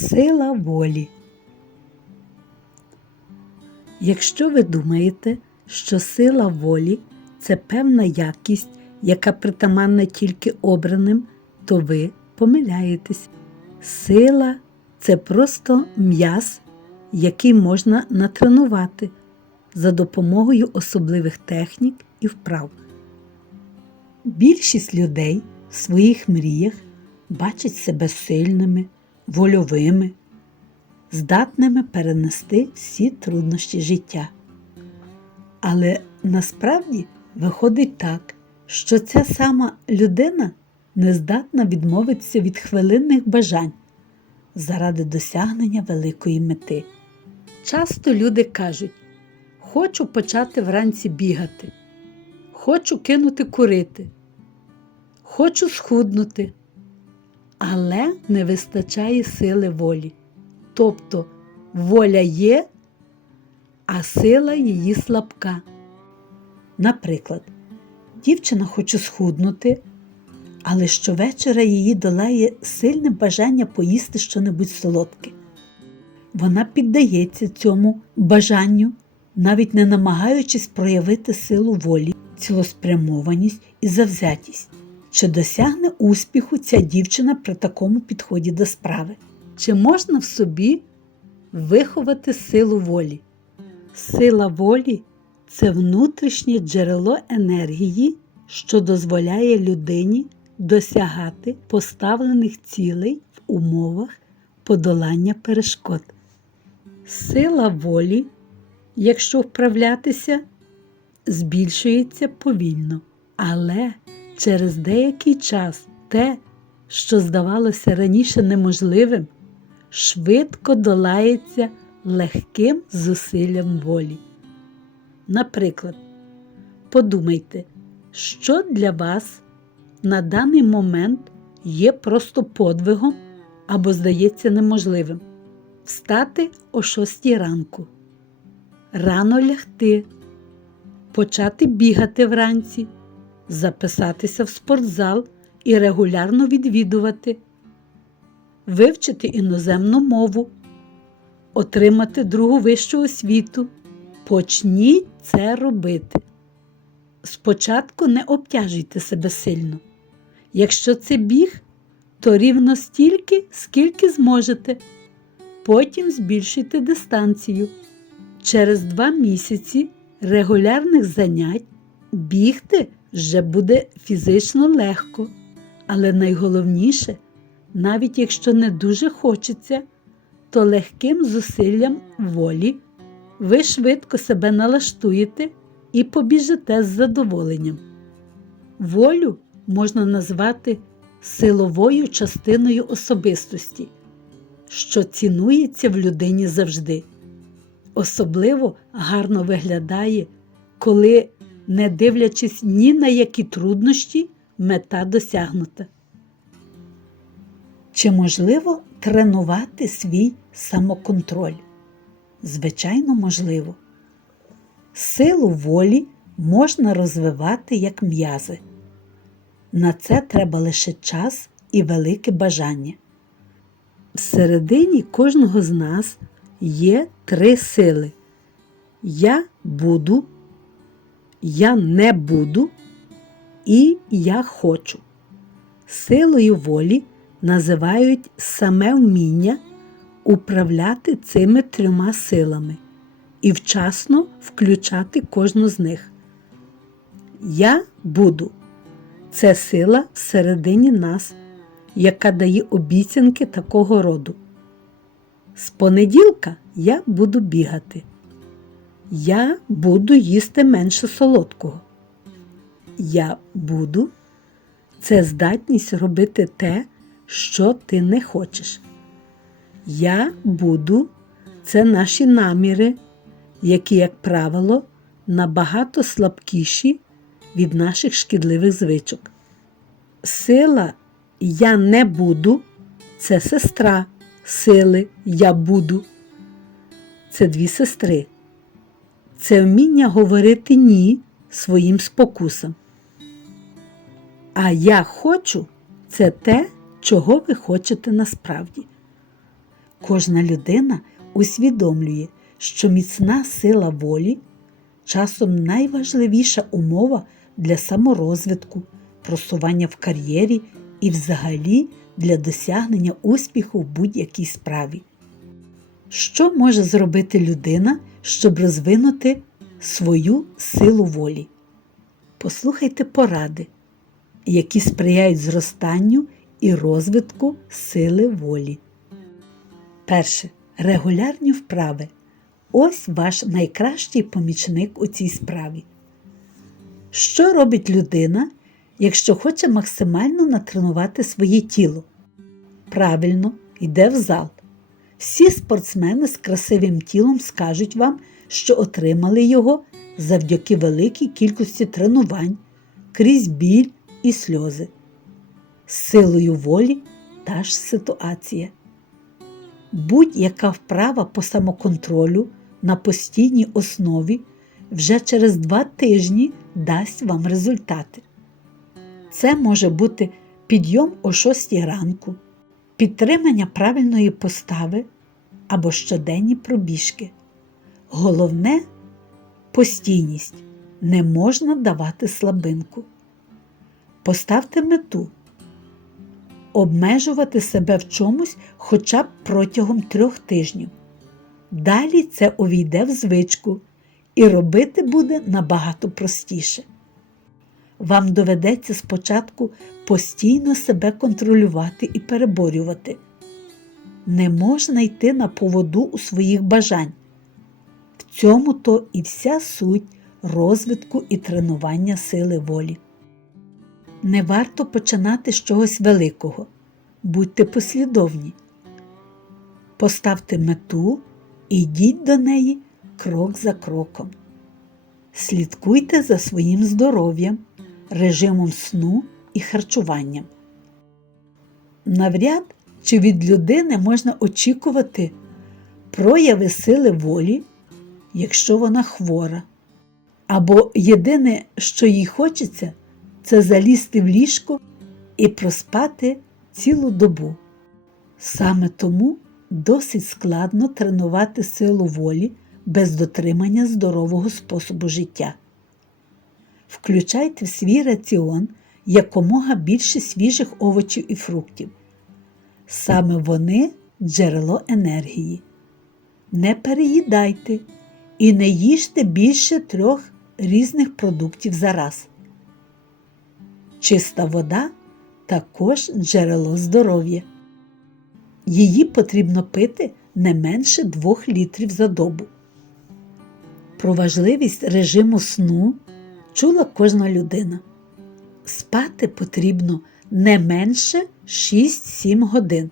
Сила волі. Якщо ви думаєте, що сила волі це певна якість, яка притаманна тільки обраним, то ви помиляєтесь. Сила це просто м'яз, який можна натренувати за допомогою особливих технік і вправ. Більшість людей в своїх мріях бачать себе сильними, вольовими, здатними перенести всі труднощі життя. Але насправді виходить так, що ця сама людина не здатна відмовитися від хвилинних бажань заради досягнення великої мети. Часто люди кажуть: хочу почати вранці бігати, хочу кинути курити, хочу схуднути, але не вистачає сили волі. Тобто воля є, а сила її слабка. Наприклад, дівчина хоче схуднути, але щовечора її долає сильне бажання поїсти щонебудь солодке. Вона піддається цьому бажанню, навіть не намагаючись проявити силу волі, цілеспрямованість і завзятість. Чи досягне успіху ця дівчина при такому підході до справи? Чи можна в собі виховати силу волі? Сила волі це внутрішнє джерело енергії, що дозволяє людині досягати поставлених цілей в умовах подолання перешкод. Сила волі, якщо вправлятися, збільшується повільно, але через деякий час те, що здавалося раніше неможливим, швидко долається легким зусиллям волі. Наприклад, подумайте, що для вас на даний момент є просто подвигом або здається неможливим встати о 6 ранку, рано лягти, почати бігати вранці, записатися в спортзал і регулярно відвідувати, вивчити іноземну мову, отримати другу вищу освіту. Почніть це робити. Спочатку не обтяжуйте себе сильно. Якщо це біг, то рівно стільки, скільки зможете. Потім збільшуйте дистанцію. Через два місяці регулярних занять бігти вже буде фізично легко. Але найголовніше, навіть якщо не дуже хочеться, то легким зусиллям волі ви швидко себе налаштуєте і побіжите з задоволенням. Волю можна назвати силовою частиною особистості, що цінується в людині завжди. Особливо гарно виглядає, коли, не дивлячись ні на які труднощі, мета досягнута. Чи можливо тренувати свій самоконтроль? Звичайно, можливо. Силу волі можна розвивати як м'язи. На це треба лише час і велике бажання. Всередині кожного з нас є три сили: Я буду, я не буду і я хочу. Силою волі називають саме вміння управляти цими трьома силами і вчасно включати кожну з них. Я буду це сила всередині нас, яка дає обіцянки такого роду. З понеділка я буду бігати. Я буду їсти менше солодкого. Я буду це здатність робити те, що ти не хочеш. Я буду це наші наміри, які, як правило, набагато слабкіші від наших шкідливих звичок. Сила я не буду це сестра сили я буду. Це дві сестри. Це вміння говорити ні своїм спокусам. А я хочу це те, чого ви хочете насправді. Кожна людина усвідомлює, що міцна сила волі часом найважливіша умова для саморозвитку, просування в кар'єрі і взагалі для досягнення успіху в будь-якій справі. Що може зробити людина, щоб розвинути свою силу волі? Послухайте поради, які сприяють зростанню і розвитку сили волі. Перше. Регулярні вправи. Ось ваш найкращий помічник у цій справі. Що робить людина, якщо хоче максимально натренувати своє тіло? Правильно, йде в зал. Всі спортсмени з красивим тілом скажуть вам, що отримали його завдяки великій кількості тренувань, крізь біль і сльози. З силою волі та ж ситуація. Будь-яка вправа по самоконтролю на постійній основі вже через два тижні дасть вам результати. Це може бути підйом о 6 ранку, підтримання правильної постави або щоденні пробіжки. Головне постійність. Не можна давати слабинку. Поставте мету. Обмежувати себе в чомусь хоча б протягом трьох тижнів. Далі це увійде в звичку і робити буде набагато простіше. Вам доведеться спочатку постійно себе контролювати і переборювати. Не можна йти на поводу у своїх бажань. В цьому то і вся суть розвитку і тренування сили волі. Не варто починати з чогось великого. Будьте послідовні. Поставте мету і йдіть до неї крок за кроком. Слідкуйте за своїм здоров'ям, режимом сну і харчуванням. Навряд чи від людини можна очікувати прояви сили волі, якщо вона хвора. Або єдине, що їй хочеться, це залізти в ліжко і проспати цілу добу. Саме тому досить складно тренувати силу волі без дотримання здорового способу життя. Включайте в свій раціон якомога більше свіжих овочів і фруктів. Саме вони джерело енергії. Не переїдайте і не їжте більше трьох різних продуктів за раз. Чиста вода також джерело здоров'я. Її потрібно пити не менше 2 літрів за добу. Про важливість режиму сну чула кожна людина. Спати потрібно не менше 6-7 годин,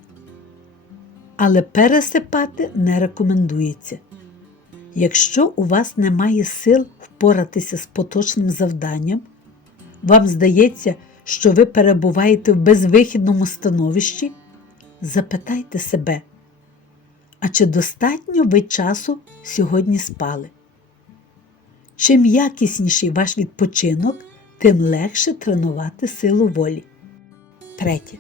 але пересипати не рекомендується. Якщо у вас немає сил впоратися з поточним завданням, вам здається, що ви перебуваєте в безвихідному становищі, запитайте себе, а чи достатньо ви часу сьогодні спали? Чим якісніший ваш відпочинок, тим легше тренувати силу волі. Третє.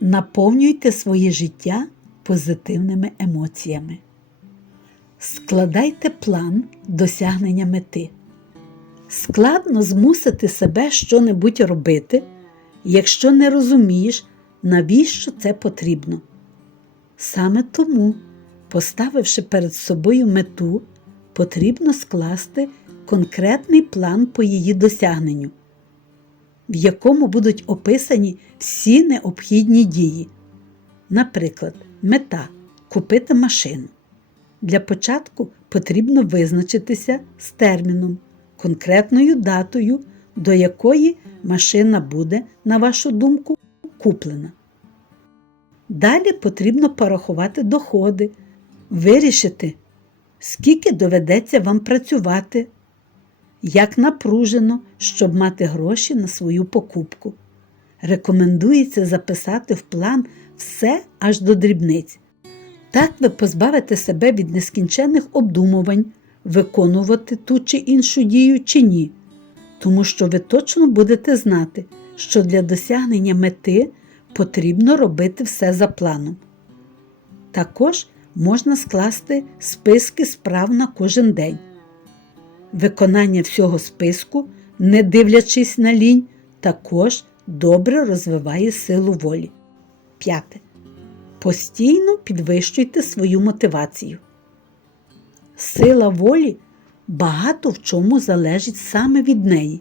Наповнюйте своє життя позитивними емоціями. Складайте план досягнення мети. Складно змусити себе щонебудь робити, якщо не розумієш, навіщо це потрібно. Саме тому, поставивши перед собою мету, потрібно скласти конкретний план по її досягненню, в якому будуть описані всі необхідні дії. Наприклад, мета купити машину. Для початку потрібно визначитися з терміном, конкретною датою, до якої машина буде, на вашу думку, куплена. Далі потрібно порахувати доходи, вирішити, скільки доведеться вам працювати, як напружено, щоб мати гроші на свою покупку. Рекомендується записати в план все аж до дрібниць. Так ви позбавите себе від нескінченних обдумувань, виконувати ту чи іншу дію чи ні, тому що ви точно будете знати, що для досягнення мети потрібно робити все за планом. Також можна скласти списки справ на кожен день. Виконання всього списку, не дивлячись на лінь, також добре розвиває силу волі. П'яте. Постійно підвищуйте свою мотивацію. Сила волі багато в чому залежить саме від неї.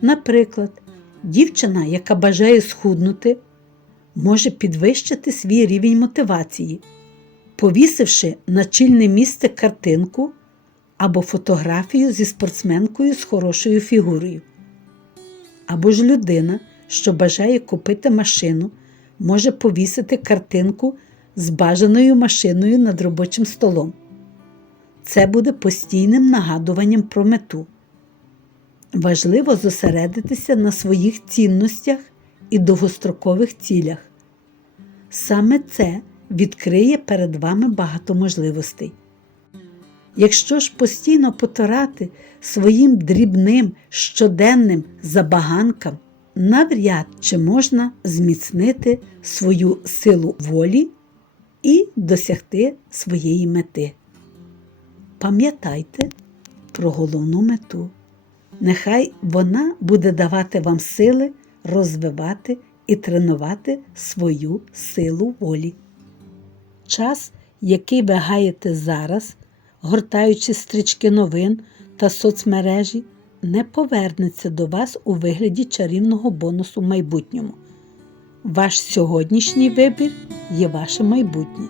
Наприклад, дівчина, яка бажає схуднути, може підвищити свій рівень мотивації, повісивши на чільне місце картинку або фотографію зі спортсменкою з хорошою фігурою. Або ж людина, що бажає купити машину, може повісити картинку з бажаною машиною над робочим столом. Це буде постійним нагадуванням про мету. Важливо зосередитися на своїх цінностях і довгострокових цілях. Саме це відкриє перед вами багато можливостей. Якщо ж постійно потирати своїм дрібним щоденним забаганкам, навряд чи можна зміцнити свою силу волі і досягти своєї мети. Пам'ятайте про головну мету. Нехай вона буде давати вам сили розвивати і тренувати свою силу волі. Час, який ви гаєте зараз, гортаючи стрічки новин та соцмережі, не повернеться до вас у вигляді чарівного бонусу в майбутньому. Ваш сьогоднішній вибір є ваше майбутнє.